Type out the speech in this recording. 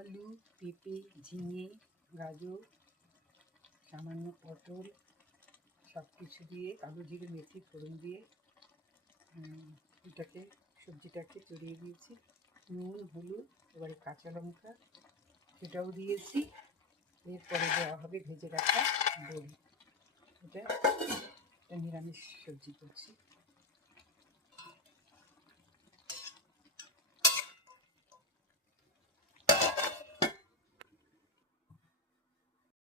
আলু, পেঁপে, ঝিঙে, গাজর, সামান্য পটল সব কিছু দিয়ে কালো জিরে মেথি ফোড়ন দিয়ে সবজিটাকে চড়িয়ে দিয়েছি। নুন, হলুদ, এবারে কাঁচা লঙ্কা সেটাও দিয়েছি। এরপরে দেওয়া হবে ভেজে রাখা বড়ি। এটা নিরামিষ সবজি করছি।